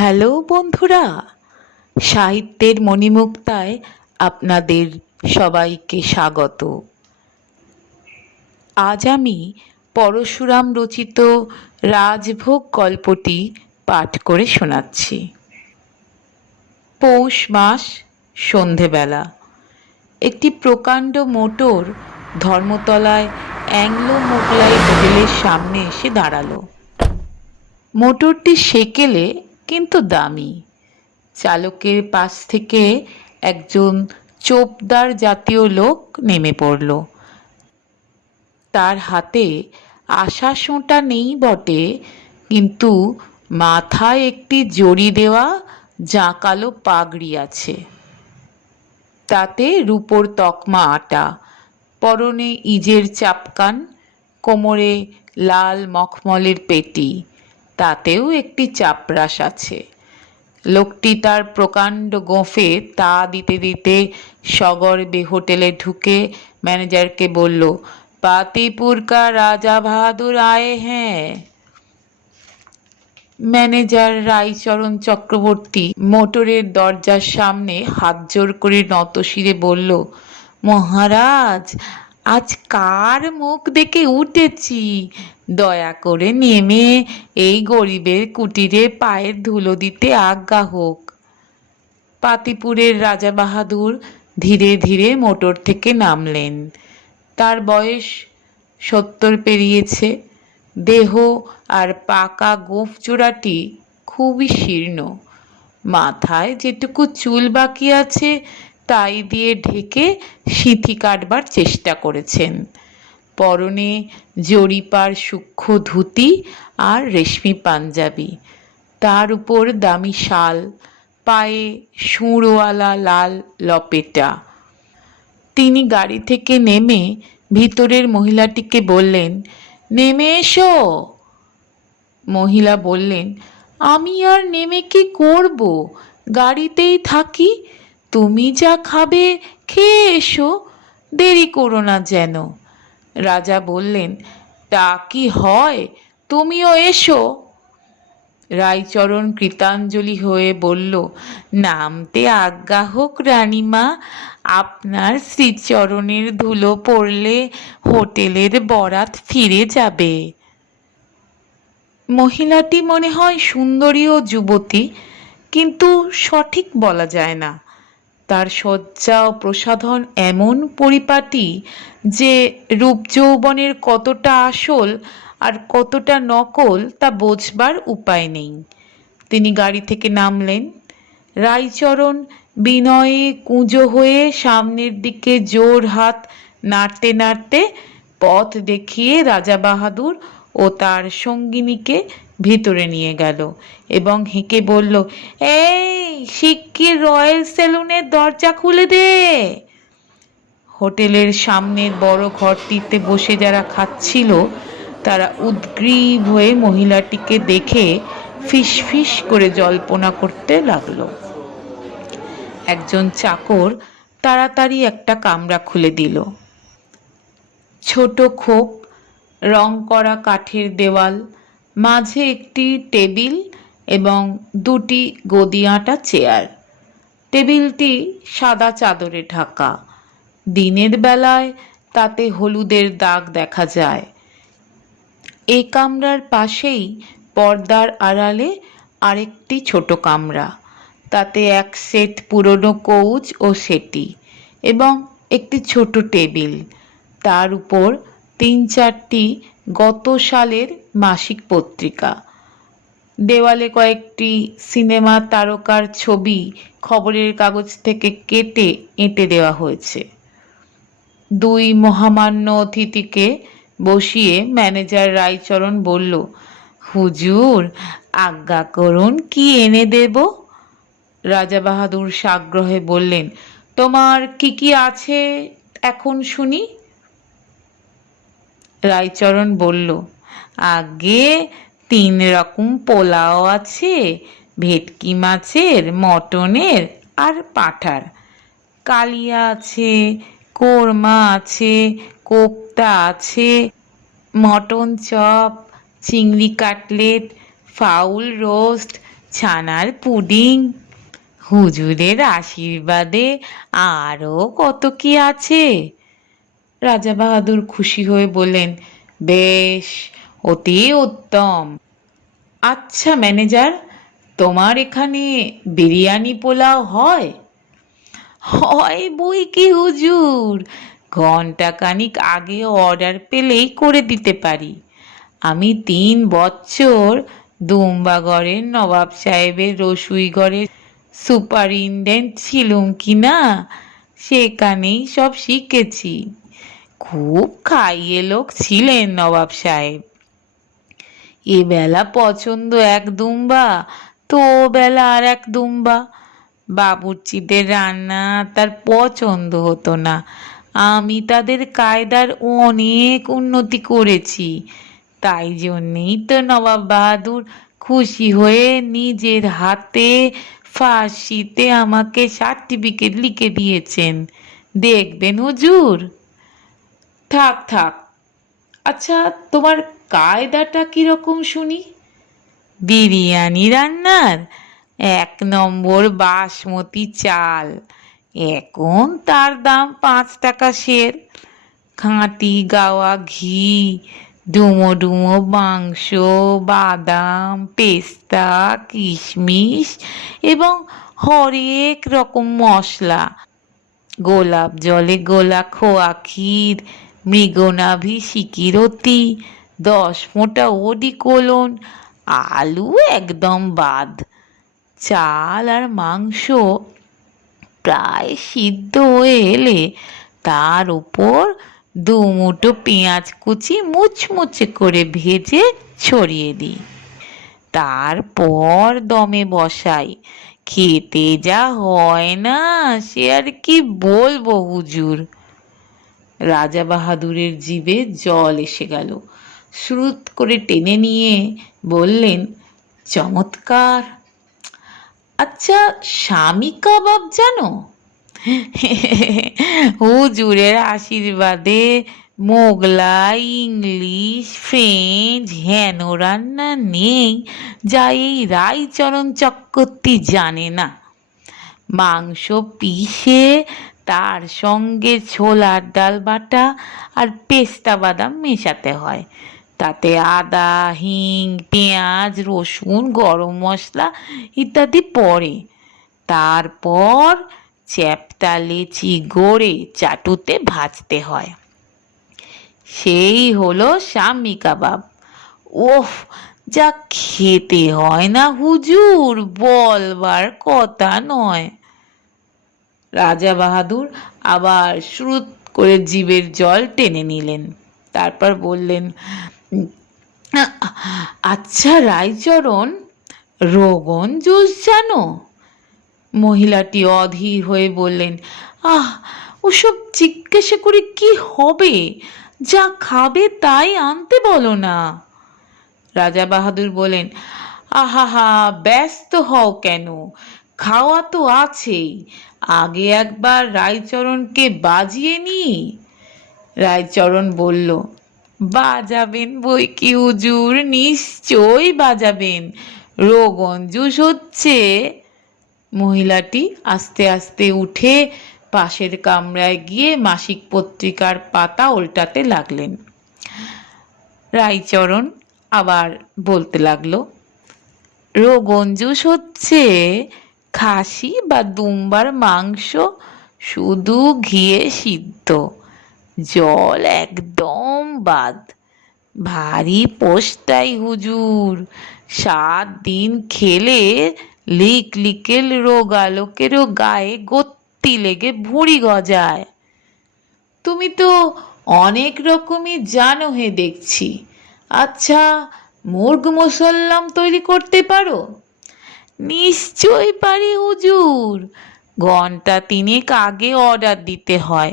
Hello বন্ধুরা, সাহিত্যের মণিমুক্তায় আপনাদের সবাইকে স্বাগত। আজ আমি পরশুরাম রচিত রাজভোগ গল্পটি পাঠ করে শোনাচ্ছি। পৌষ মাস, সন্ধেবেলা একটি প্রকাণ্ড মোটর ধর্মতলায় অ্যাংলো মোগলাই হোটেলের সামনে এসে দাঁড়ালো। মোটরটি সেকেলে কিন্তু দামি। চালকের পাশ থেকে একজন চোপদার জাতীয় লোক নেমে পড়ল। তার হাতে আশাসোঁটা নেই বটে, কিন্তু মাথায় একটি জড়ি দেওয়া জাঁকালো পাগড়ি আছে। তাতে রূপোর তকমা আটা, পরনে ইজের চাপকান, কোমরে লাল মখমলের পেটি, তাতেও একটি চাপরাশ আছে। লোকটি তার প্রকাণ্ড গোঁফে তা দিতে দিতে সগর্বে হোটেলে ঢুকে ম্যানেজারকে বলল, পাতিপুর কা রাজা বাহাদুর আয়ে হ্যাঁ। ম্যানেজার রাইচরণ চক্রবর্তী মোটরের দরজার সামনে হাত জোড় করে নতশিরে বলল, মহারাজ, আজ কার মুখ দেখে উঠেছি, দয়া করে নেমে এই গরিবের কুটিরে পায়ের ধুলো দিতে আজ্ঞা হোক। পাতিপুরের রাজা বাহাদুর ধীরে ধীরে মোটর থেকে নামলেন। তার বয়স 70 পেরিয়েছে। দেহ আর পাকা গোঁফ জোড়াটি খুবই শীর্ণ। মাথায় যেটুকু চুল বাকি আছে তাই দিয়ে ঢেকে সিঁথি কাটবার চেষ্টা করেছেন। পরনে জরিপার সূক্ষ্ম ধুতি আর রেশমি পাঞ্জাবি, তার উপর দামি শাল, পায়ে সুঁড়ওয়ালা লাল লপেটা। তিনি গাড়ি থেকে নেমে ভিতরের মহিলাটিকে বললেন, নেমে এসো। মহিলা বললেন, আমি আর নেমে কি করব, গাড়িতেই থাকি। তুমি যা খাবে খেয়ে এসো, দেরি করো না যেন। রাজা বললেন, তা কি হয়, তুমিও এসো। রাইচরণ কৃতাঞ্জলি হয়ে বলল, নামতে আজ্ঞা হোক রানীমা, আপনার শ্রীচরণের ধুলো পড়লে হোটেলের বরাত ফিরে যাবে। মহিলাটি মনে হয় সুন্দরী ও যুবতী, কিন্তু সঠিক বলা যায় না। তার সজ্জা ও প্রসাধন এমন পরিপাটি যে রূপ যৌবনের কতটা আসল আর কতটা নকল তা বোঝবার উপায় নেই। তিনি গাড়ি থেকে নামলেন। রাইচরণ বিনয়ে কুঁজো হয়ে সামনের দিকে জোর হাত নাড়তে নাড়তে পথ দেখিয়ে রাজা বাহাদুর ও তার সঙ্গিনীকে ভিতরে নিয়ে গেল এবং হেঁকে বলল, এই শিগগির রয়্যাল সেলুনের দরজা খুলে দে। হোটেলের সামনের বড় ঘরটিতে বসে যারা খাচ্ছিল তারা উদ্গ্রীব হয়ে মহিলাটিকে দেখে ফিস ফিস করে জল্পনা করতে লাগলো। একজন চাকর তাড়াতাড়ি একটা কামরা খুলে দিল। ছোট খোপ, রং করা কাঠের দেওয়াল, মাঝে একটি টেবিল এবং দুটি গদি আঁটা চেয়ার। টেবিলটি সাদা চাদরে ঢাকা। দিনের বেলায় তাতে হলুদের দাগ দেখা যায়। এই কামরার পাশেই পর্দার আড়ালে আরেকটি ছোট কামরা, তাতে এক সেট পুরনো কৌচ ও সেটি এবং একটি ছোট টেবিল, তার উপর 3-4টি গত সালের মাসিক পত্রিকা। দেওয়ালে কয়েকটি সিনেমা তারকার ছবি খবরের কাগজ থেকে কেটে এঁটে দেওয়া হয়েছে। 2 মহামান্য অতিথিকে বসিয়ে ম্যানেজার রাইচরণ বলল, হুজুর, আজ্ঞা করুন, কি এনে দেব? রাজা বাহাদুর সাগ্রহে বললেন, তোমার কি কি আছে এখন শুনি। রাইচরণ বলল, আগে 3 রকম পোলাও আছে, ভেটকি মাছের, মটনের আর পাঁঠার। কালিয়া আছে, কোরমা আছে, কোপ্তা আছে, মটন চপ, চিংড়ি কাটলেট, ফাউল রোস্ট, ছানার পুডিং, হুজুরের আশীর্বাদে আরো কত কি আছে। রাজা বাহাদুর খুশি হয়ে বললেন, বেশ, অতি উত্তম। আচ্ছা ম্যানেজার, তোমার এখানে বিরিয়ানি পোলাও হয়? হয় বই কি হুজুর, ঘন্টাখানিক আগে অর্ডার পেলেই করে দিতে পারি। আমি 3 বছর দুম্বাগড়ের নবাব সাহেবের রসুইগড়ের সুপারিনটেন্ডেন্ট ছিলুম কি না, সেখানেই সব শিখেছি। খুব খাইয়ে লোক ছিলেন নবাব সাহেব। এবেলা পছন্দ এক দুম্বা, তো ও বেলা আর এক দুম্বা। বাবুর্চিদের রান্না তার পছন্দ হতো না। আমি তাদের কায়দার অনেক উন্নতি করেছি। তাই জন্যেই তো নবাব বাহাদুর খুশি হয়ে নিজের হাতে ফার্সিতে আমাকে সার্টিফিকেট লিখে দিয়েছেন। দেখবেন হুজুর। থাক থাক, আচ্ছা তোমার কায়দাটা কিরকম শুনি? বিরিয়ানি রান্নার 1 নম্বর বাসমতি চাল, এখন তার দাম 5 টাকা সের। খাঁটি গাওয়া ঘি, ডুমো ডুমো মাংস, বাদাম, পেস্তা, কিশমিশ এবং হরেক রকম মশলা, গোলাপ জলে গোলা খোয়া ক্ষীর, মৃগনাভি সিকিরতি, 10 মোটা ওডি কোলন, আলু একদম বাদ। চাল আর মাংস প্রায় সিদ্ধ হয়ে এলে তার উপর 2 মুঠো পেঁয়াজ কুচি মুচমুচে করে ভেজে ছড়িয়ে দিই। তারপর দমে বসাই। খেতে যা হয় না, সে আর কি বলবো হুজুর। রাজা বাহাদুরের জিভে জল এসে গেল। শ্রুত করে টেনে নিয়ে বললেন, চমৎকার। আচ্ছা, স্বামী কাবাব জানো? হুজুরের আশীর্বাদে মোগলাই, ইংলিশ, ফ্রেঞ্চ হেন রান্না নেই যা এই রাইচরণ চক্রবর্তী জানে না। মাংস পিষে তার সঙ্গে ছোলার ডাল বাটা আর পেস্তা বাদাম মেশাতে হয়। তাতে আদা, হিং, পেঁয়াজ, রসুন, গরম মশলা ইত্যাদি পড়ে। তারপর চ্যাপ্টা লেচি গড়ে চাটুতে ভাজতে হয়। সেই হলো শাম্মী কাবাব। ওফ, যা খেতে হয় না হুজুর, বলবার কথা নয়। রাজা বাহাদুর আবার শ্রুত করে জিভের জল টেনে নিলেন। তারপর বললেন, আচ্ছা রাইচরণ, রোগন জুস জানো? মহিলাটি অধীর হয়ে বললেন, আহ, ওসব জিজ্ঞাসা করে কি হবে? যা খাবে তাই আনতে বলো না। রাজা বাহাদুর বলেন, আহাহা, ব্যস্ত হও কেন, খাওয়া তো আছেই। আগে একবার রায়চরণকে বাজিয়ে নি। রায়চরণ বলল, বাজাবেন বই কি হুজুর, নিশ্চয়ই বাজাবেন। রোগন জুস হচ্ছে। মহিলাটি আস্তে আস্তে উঠে পাশের কামরায় গিয়ে মাসিক পত্রিকার পাতা উল্টাতে লাগলেন। রাইচরণ আবার বলতে লাগলো, রোগন জুস হচ্ছে খাসি বা দুম্বার মাংস শুধু ঘিয়ে সিদ্ধ, জল একদম বাদ। ভারী পোস্তাই হুজুর, 7 দিন খেলে লিকলিকেল রোগালোকেরও গায়ে গত্তি লেগে ভুঁড়ি গজায়। তুমি তো অনেক রকমই জানো হে দেখছি। আচ্ছা, মুর্গ মুসল্লাম তৈরি করতে পারো? নিশ্চয় পারি হুজুর, 1 ঘণ্টা আগে অর্ডার দিতে হয়।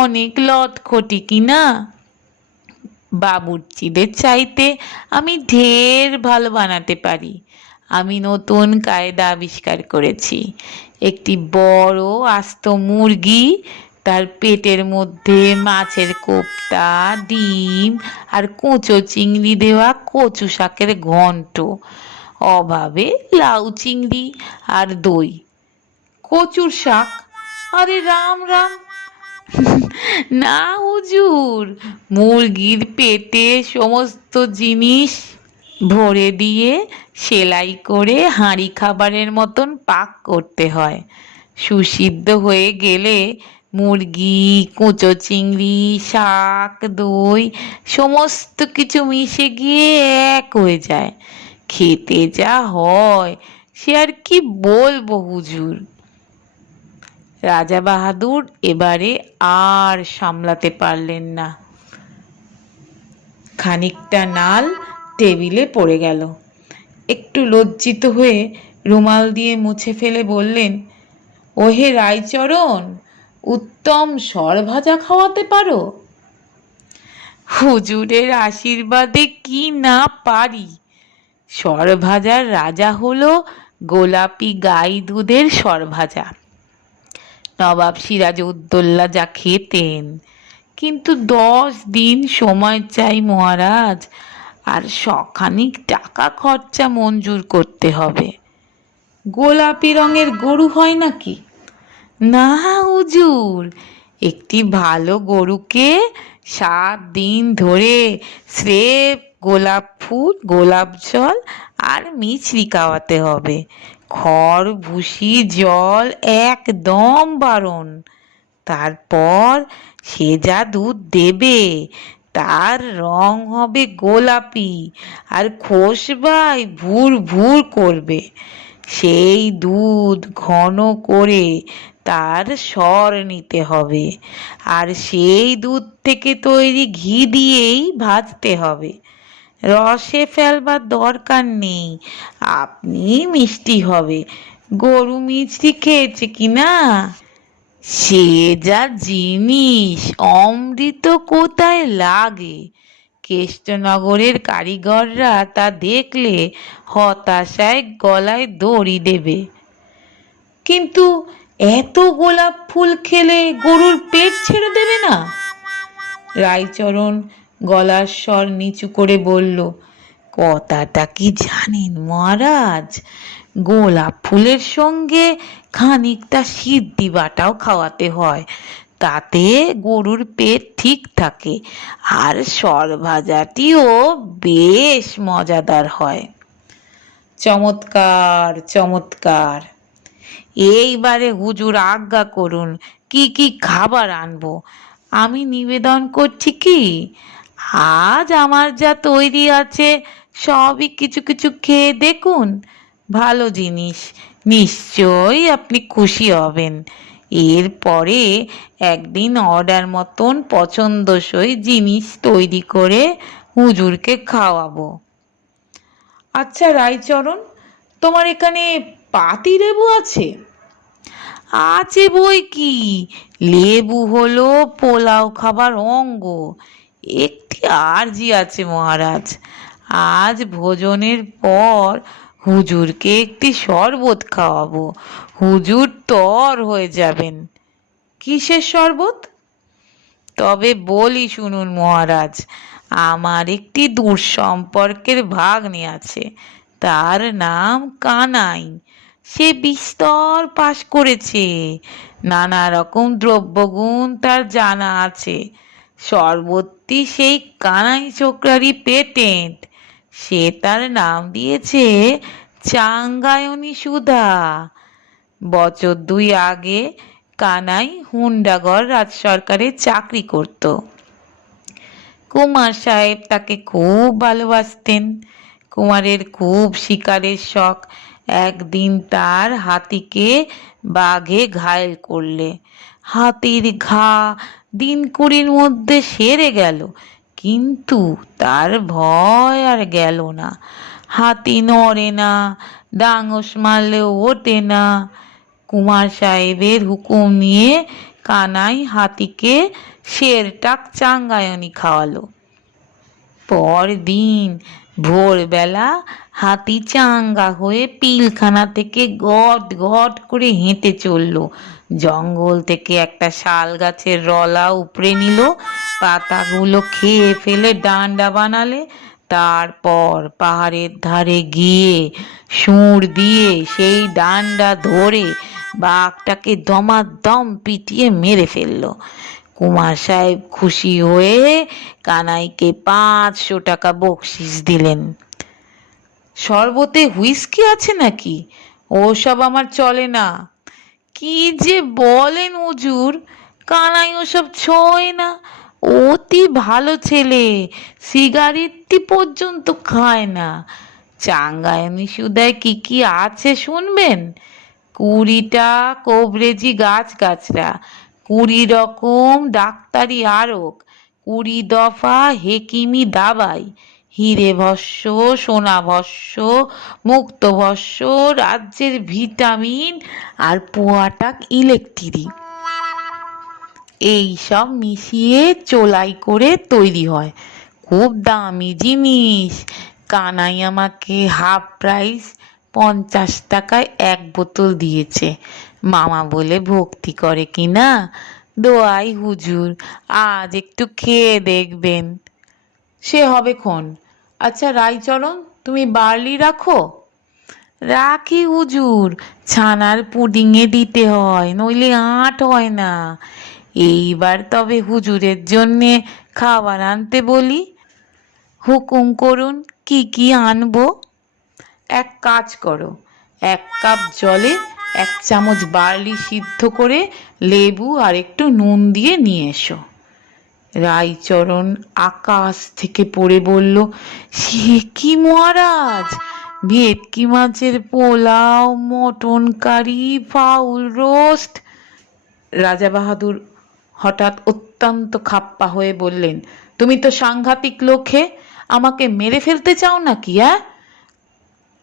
অনেক লটখটি কিনা। বাবুর্চিদের চাইতে আমি ঢের ভালো বানাতে পারি। আমি নতুন কায়দা আবিষ্কার করেছি। একটি বড় আস্ত মুরগি, তার পেটের মধ্যে মাছের কোপ্তা, ডিম আর কুঁচো চিংড়ি দেওয়া কচু শাকের ঘন্ট, অভাবে লাউ চিংড়ি আর দই, কচুর শাক। আরে রাম রাম! না হুজুর, মুরগির পেটে সমস্ত জিনিস ভরে দিয়ে সেলাই করে হাঁড়ি খাবারের মতন পাক করতে হয়। সুসিদ্ধ হয়ে গেলে মুরগি, কুচো চিংড়ি, শাক, দই সমস্ত কিছু মিশে গিয়ে এক হয়ে যায়। খেতে যা হয় সে আর কি বলবো হুজুর। রাজা বাহাদুর এবারে আর সামলাতে পারলেন না, খানিকটা নাল টেবিলে পড়ে গেল। একটু লজ্জিত হয়ে রুমাল দিয়ে মুছে ফেলে বললেন, ওহে রায়চরণ, উত্তম সরভাজা খাওয়াতে পারো? হুজুরের আশীর্বাদে কি না পারি। সরভাজার রাজা হলো গোলাপি গাই দুধের সরভাজা। নবাব সিরাজউদ্দৌলা যা খেতেন। কিন্তু 10 দিন সময় চাই মহারাজ, আর শখানিক টাকা খরচা মঞ্জুর করতে হবে। গোলাপি রঙের গরু হয় নাকি? না হুজুর, একটি ভালো গরুকে 7 দিন ধরে স্রেফ গোলাপ ফুল, গোলাপ জল আর মিছরি খাওয়াতে হবে। খড়, ভুসি, জল একদম বারণ। তারপর সে যা দুধ দেবে তার রং হবে গোলাপি, আর খোসবাই ভুর ভুর করবে। সেই দুধ ঘন করে তার সর নিতে হবে, আর সেই দুধ থেকে তৈরি ঘি দিয়েই ভাজতে হবে। রসে ফেলবার দরকার নেই, আপনি মিষ্টি হবে। গরু মিষ্টি খেয়েছে কিনা? সে যা জিনিস, অমৃত কোথায় লাগে! কেষ্টনগরের কারিগররা তা দেখলে হতাশায় গলায় দড়ি দেবে। কিন্তু এত গোলাপ ফুল খেলে গরুর পেট ছেড়ে দেবে না? রায়চরণ গলার স্বর নিচু করে বলল, কথাটা কি জানেন মহারাজ? গোলাপ ফুলের সঙ্গে খানিকটা সিদ্ধি বাটাও খাওয়াতে হয়, তাতে গরুর পেট ঠিক থাকে, আর সরভাজাটিও বেশ মজাদার হয়। চমৎকার চমৎকার! এইবারে হুজুর আজ্ঞা করুন, কি কি খাবার আনবো? আমি নিবেদন করছি কি, আজ আমার যা তৈরি আছে সবই কিছু কিছু খেয়ে দেখুন। ভালো জিনিস, নিশ্চয়ই আপনি খুশি হবেন। এরপরে একদিন অর্ডার মতন পছন্দসই জিনিস তৈরি করে হুজুরকে খাওয়াবো। আচ্ছা রায়চরণ, তোমার এখানে পাতিলেবু আছে? আছে বই কি, লেবু হলো পোলাও খাবার অঙ্গ। একটি আর্জি আছে মহারাজ, আজ ভোজনের পর হুজুরকে একটি শরবত খাওয়াবো। হুজুর তর হয়ে যাবেন। কিসের শরবত? তবে বলি শুনুন মহারাজ, আমার একটি দূর সম্পর্কের ভাগ্নে আছে, তার নাম কানাই। সে বিস্তর পাশ করেছে, নানা রকম দ্রব্যগুণ তার জানা আছে। শরবতটি সেই কানাই ছোকরারই পেটেন্ট। সে তার নাম দিয়েছে চাঙ্গায়নী সুধা। বছর 2 আগে কানাই হুন্ডাগড় রাজ সরকারে চাকরি করত। কুমার সাহেব তাকে খুব ভালোবাসতেন। কুমারের খুব শিকারের শখ। একদিন তার হাতিকে বাঘে ঘায়েল করলে। হাতির ঘা 2-20 মধ্যে সেরে গেল, কিন্তু তার ভয় আর গেল না। হাতি নড়ে না, ডাঙস মারলেও ওঠে না। কুমার সাহেবের হুকুম নিয়ে কানাই হাতিকে শেরটাক চাঙ্গায়নি খাওয়ালো। পরদিন ভোরবেলা হাতি চাঙ্গা হয়ে পিলখানা থেকে গট গট করে হেঁটে চলল। জঙ্গল থেকে একটা শাল গাছের রলা উপড়ে নিল, পাতাগুলো খেয়ে ফেলে ডান্ডা বানালে, তারপর পাহাড়ের ধারে গিয়ে সুর দিয়ে সেই ডান্ডা ধরে বাঘটাকে দমাদম পিটিয়ে মেরে ফেললো। কুমার সাহেব খুশি হয়ে কানাইকে 500 টাকা বকশিস দিলেন। শরবতে হুইস্কি আছে নাকি? ওসব আমার চলে না। কি যে বলেন হুজুর, কানাই ওসব ছোঁয় না। অতি ভালো ছেলে, সিগারেটটি পর্যন্ত খায় না। চাঙ্গায়নি সুদায় কি কি আছে শুনবেন? 20টা কবরেজি গাছগাছরা, 20 রকম ডাক্তারি আরক, 20 দফা হেকিমি দাবাই, হিরে ভস্য, সোনা ভস্য, মুক্ত ভস্য, রাজ্যের ভিটামিন আর পোয়াটাক ইলেকট্রিক, এই সব মিশিয়ে চোলাই করে তৈরি হয়। খুব দামি জিনিস। কানাই আমাকে হাফ প্রাইস 50 টাকায় 1 বোতল দিয়েছে। মামা বলে ভক্তি করে কিনা। দোয়াই হুজুর, আজ একটু খেয়ে দেখবেন। সে হবে ক্ষণ। আচ্ছা রাইচরণ, তুমি বার্লি রাখো? রাখি হুজুর, ছানার পুডিংয়ে দিতে হয়, নইলে আঁট হয় না। এইবার তবে হুজুরের জন্যে খাবার আনতে বলি। হুকুম করুন, কি কি আনবো? এক কাজ করো, 1 কাপ জলে 1 চামচ বার্লি সিদ্ধ করে লেবু আর একটু নুন দিয়ে নিয়ে এসো। রাইচরণ আকাশ থেকে পড়ে বলল, সে কি মহারাজ! ভেটকি মাছের pulao, mutton curry, fowl roast. রাজা বাহাদুর হঠাৎ অত্যন্ত খাপ্পা হয়ে বললেন, তুমি তো সাংঘাতিক লোক হে, আমাকে মেরে ফেলতে চাও নাকি?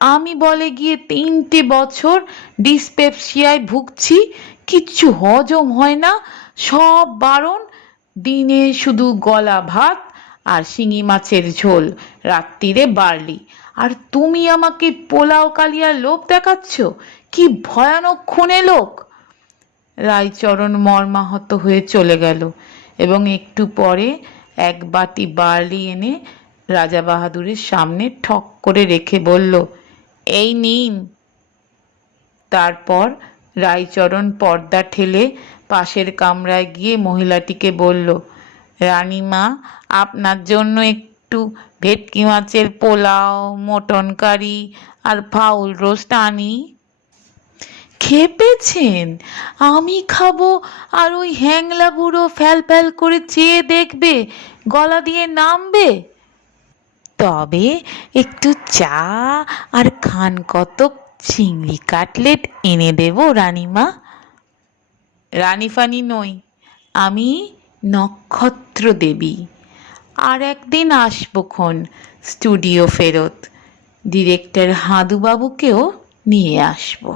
আমি বলে গিয়ে 3টে বছর ডিসপেপসিয়ায় ভুগছি, কিচ্ছু হজম হয় না, সব বারণ। দিনে শুধু গলা ভাত আর শিঙি মাছের ঝোল, রাত্রিরে বার্লি, আর তুমি আমাকে পোলাও কালিয়ার লোভ দেখাচ্ছ? কি ভয়ানক খুনে লোক! রাইচরণ মর্মাহত হয়ে চলে গেল এবং একটু পরে 1 বাটি বার্লি এনে রাজা বাহাদুরের সামনে ঠক করে রেখে বলল, এই নিন। তারপর রাইচরণ পর্দা ঠেলে পাশের কামরায় গিয়ে মহিলাটিকে বলল, রানীমা, আপনার জন্য একটু ভেটকি মাছের পোলাও, মটন কারি আর ফাউল রোস্ট আনি? খেপেছেন? আমি খাবো আর ওই হ্যাংলা বুড়ো ফ্যাল ফ্যাল করে চেয়ে দেখবে, গলা দিয়ে নামবে? তবে একটু চা আর খান কতক চিংড়ি কাটলেট এনে দেব রানীমা। রানী ফানি নই, আমি নক্ষত্র দেবী। আর একদিন আসবো খন স্টুডিও ফেরত, ডিরেক্টর হাঁদুবাবুকেও নিয়ে আসবো।